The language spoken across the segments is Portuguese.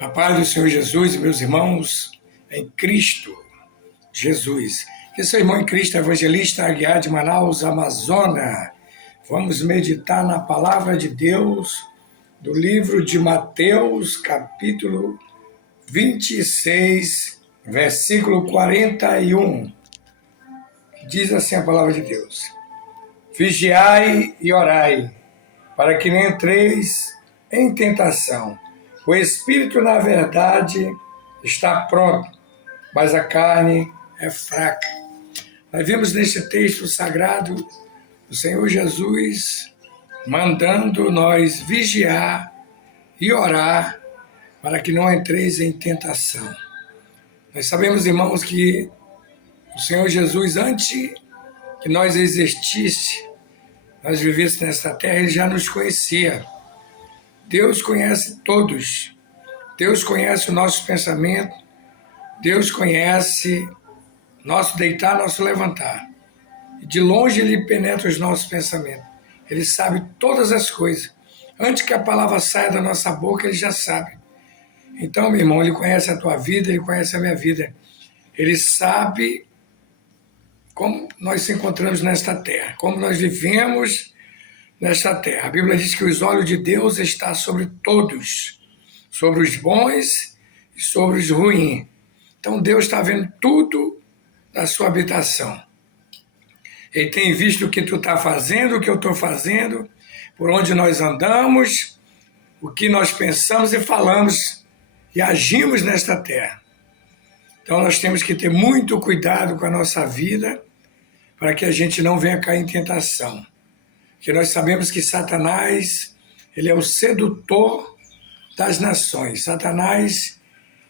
A paz do Senhor Jesus, meus irmãos, em Cristo Jesus. Que seu irmão em Cristo, evangelista Aguiar de Manaus, Amazonas. Vamos meditar na palavra de Deus do livro de Mateus, capítulo 26, versículo 41. Diz assim a palavra de Deus: Vigiai e orai, para que não entreis em tentação. O espírito, na verdade, está pronto, mas a carne é fraca. Nós vimos neste texto sagrado o Senhor Jesus mandando nós vigiar e orar para que não entreis em tentação. Nós sabemos, irmãos, que o Senhor Jesus, antes que nós existisse, nós vivêssemos nesta terra, Ele já nos conhecia. Deus conhece todos. Deus conhece o nosso pensamento. Deus conhece nosso deitar, nosso levantar. E de longe Ele penetra os nossos pensamentos. Ele sabe todas as coisas. Antes que a palavra saia da nossa boca, Ele já sabe. Então, meu irmão, Ele conhece a tua vida, Ele conhece a minha vida. Ele sabe como nós nos encontramos nesta terra, como nós vivemos nesta terra. A Bíblia diz que os olhos de Deus estão sobre todos, sobre os bons e sobre os ruins. Então Deus está vendo tudo da sua habitação. Ele tem visto o que tu está fazendo, o que eu estou fazendo, por onde nós andamos, o que nós pensamos e falamos e agimos nesta terra. Então nós temos que ter muito cuidado com a nossa vida para que a gente não venha cair em tentação. Porque nós sabemos que Satanás, ele é o sedutor das nações. Satanás,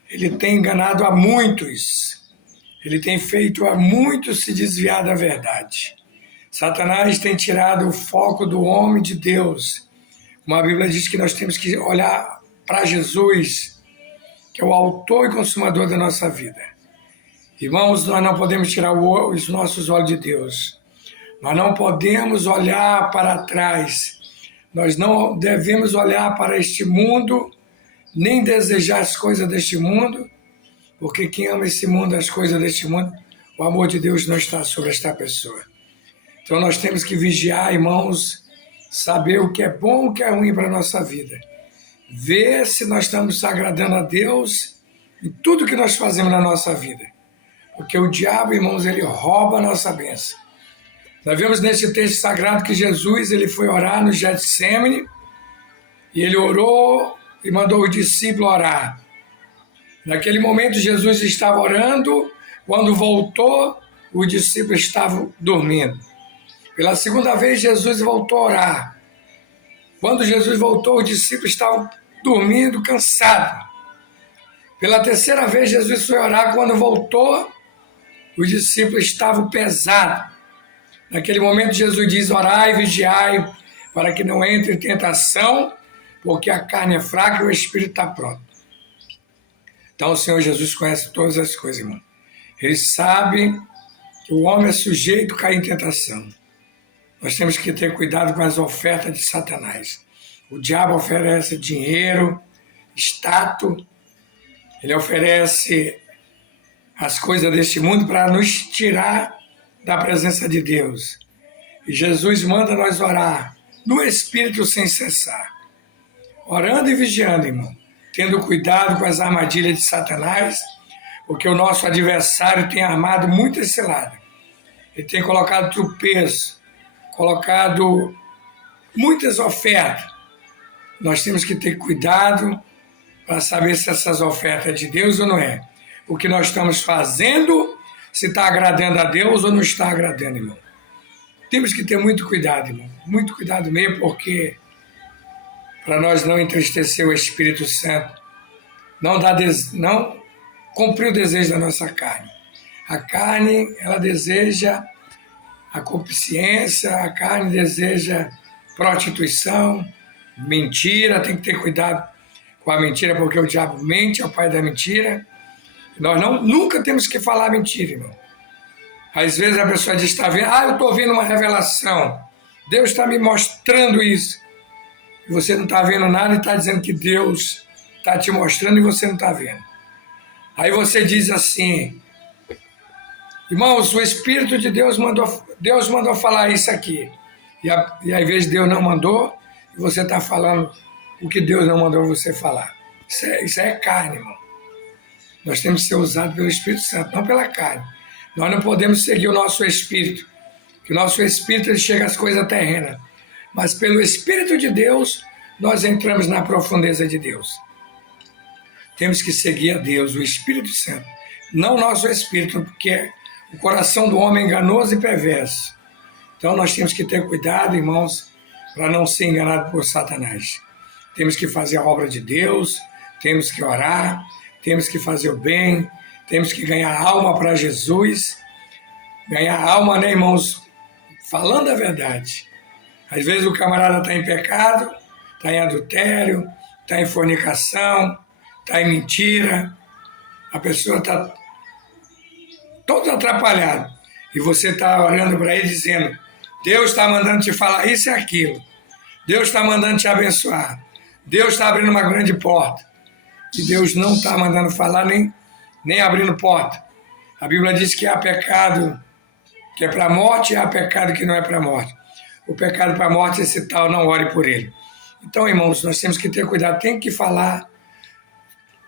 ele tem enganado a muitos. Ele tem feito a muitos se desviar da verdade. Satanás tem tirado o foco do homem de Deus. Como a Bíblia diz que nós temos que olhar para Jesus, que é o autor e consumador da nossa vida. Irmãos, nós não podemos tirar os nossos olhos de Deus. Nós não podemos olhar para trás. Nós não devemos olhar para este mundo, nem desejar as coisas deste mundo, porque quem ama esse mundo, as coisas deste mundo, o amor de Deus não está sobre esta pessoa. Então nós temos que vigiar, irmãos, saber o que é bom e o que é ruim para a nossa vida. Ver se nós estamos agradando a Deus em tudo que nós fazemos na nossa vida. Porque o diabo, irmãos, ele rouba a nossa bênção. Nós vemos nesse texto sagrado que Jesus ele foi orar no Getsemane e ele orou e mandou os discípulos orar. Naquele momento Jesus estava orando, quando voltou, os discípulos estavam dormindo. Pela segunda vez Jesus voltou a orar. Quando Jesus voltou, os discípulos estavam dormindo, cansados. Pela terceira vez Jesus foi orar, quando voltou, os discípulos estavam pesados. Naquele momento Jesus diz: orai e vigiai, para que não entre em tentação, porque a carne é fraca e o espírito está pronto. Então o Senhor Jesus conhece todas as coisas, irmão. Ele sabe que o homem é sujeito a cair em tentação. Nós temos que ter cuidado com as ofertas de Satanás. O diabo oferece dinheiro, status, ele oferece as coisas deste mundo para nos tirar da presença de Deus. E Jesus manda nós orar no Espírito sem cessar. Orando e vigiando, irmão. Tendo cuidado com as armadilhas de Satanás, porque o nosso adversário tem armado muitas ciladas. Ele tem colocado tropeço, colocado muitas ofertas. Nós temos que ter cuidado para saber se essas ofertas é de Deus ou não é. O que nós estamos fazendo, se está agradando a Deus ou não está agradando, irmão. Temos que ter muito cuidado, irmão. Muito cuidado mesmo, porque para nós não entristecer o Espírito Santo, não cumprir o desejo da nossa carne. A carne, ela deseja a concupiscência, a carne deseja prostituição, mentira, tem que ter cuidado com a mentira, porque o diabo mente, é o pai da mentira. Nós nunca temos que falar mentira, irmão. Às vezes a pessoa diz, está vendo? Eu estou vendo uma revelação. Deus está me mostrando isso. E você não está vendo nada e está dizendo que Deus está te mostrando e você não está vendo. Aí você diz assim, irmãos, o Espírito de Deus mandou falar isso aqui. E às vezes Deus não mandou, e você está falando o que Deus não mandou você falar. Isso é carne, irmão. Nós temos que ser usados pelo Espírito Santo, não pela carne. Nós não podemos seguir o nosso Espírito, que o nosso Espírito ele chega às coisas terrenas. Mas pelo Espírito de Deus, nós entramos na profundeza de Deus. Temos que seguir a Deus, o Espírito Santo, não o nosso Espírito, porque o coração do homem é enganoso e perverso. Então nós temos que ter cuidado, irmãos, para não ser enganado por Satanás. Temos que fazer a obra de Deus, temos que orar, temos que fazer o bem, temos que ganhar alma para Jesus. Ganhar alma, né, irmãos? Falando a verdade. Às vezes o camarada está em pecado, está em adultério, está em fornicação, está em mentira. A pessoa está todo atrapalhado. E você está olhando para ele dizendo, Deus está mandando te falar isso e aquilo. Deus está mandando te abençoar. Deus está abrindo uma grande porta. E Deus não está mandando falar nem abrindo porta. A Bíblia diz que há pecado que é para a morte e há pecado que não é para a morte. O pecado para a morte, esse tal, não ore por ele. Então, irmãos, nós temos que ter cuidado. Tem que falar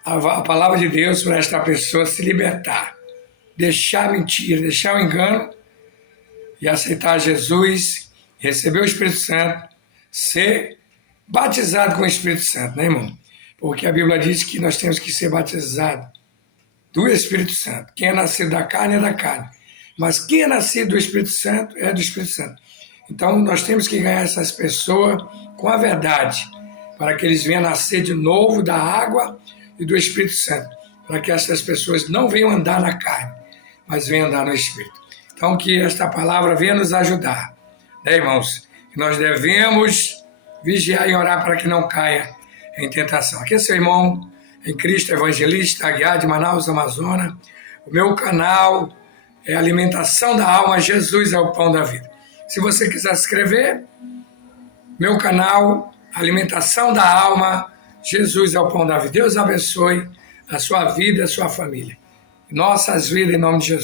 a palavra de Deus para esta pessoa se libertar. Deixar a mentira, deixar o engano e aceitar Jesus, receber o Espírito Santo, ser batizado com o Espírito Santo, né, irmão? Porque a Bíblia diz que nós temos que ser batizados do Espírito Santo. Quem é nascido da carne é da carne. Mas quem é nascido do Espírito Santo é do Espírito Santo. Então nós temos que ganhar essas pessoas com a verdade, para que eles venham nascer de novo da água e do Espírito Santo, para que essas pessoas não venham andar na carne, mas venham andar no Espírito. Então que esta palavra venha nos ajudar, né, irmãos? Que nós devemos vigiar e orar para que não caia em tentação. Aqui é seu irmão em Cristo, evangelista, Aguiar de Manaus, Amazonas. O meu canal é Alimentação da Alma, Jesus é o Pão da Vida. Se você quiser se inscrever, meu canal, Alimentação da Alma, Jesus é o Pão da Vida. Deus abençoe a sua vida e a sua família. Nossas vidas em nome de Jesus.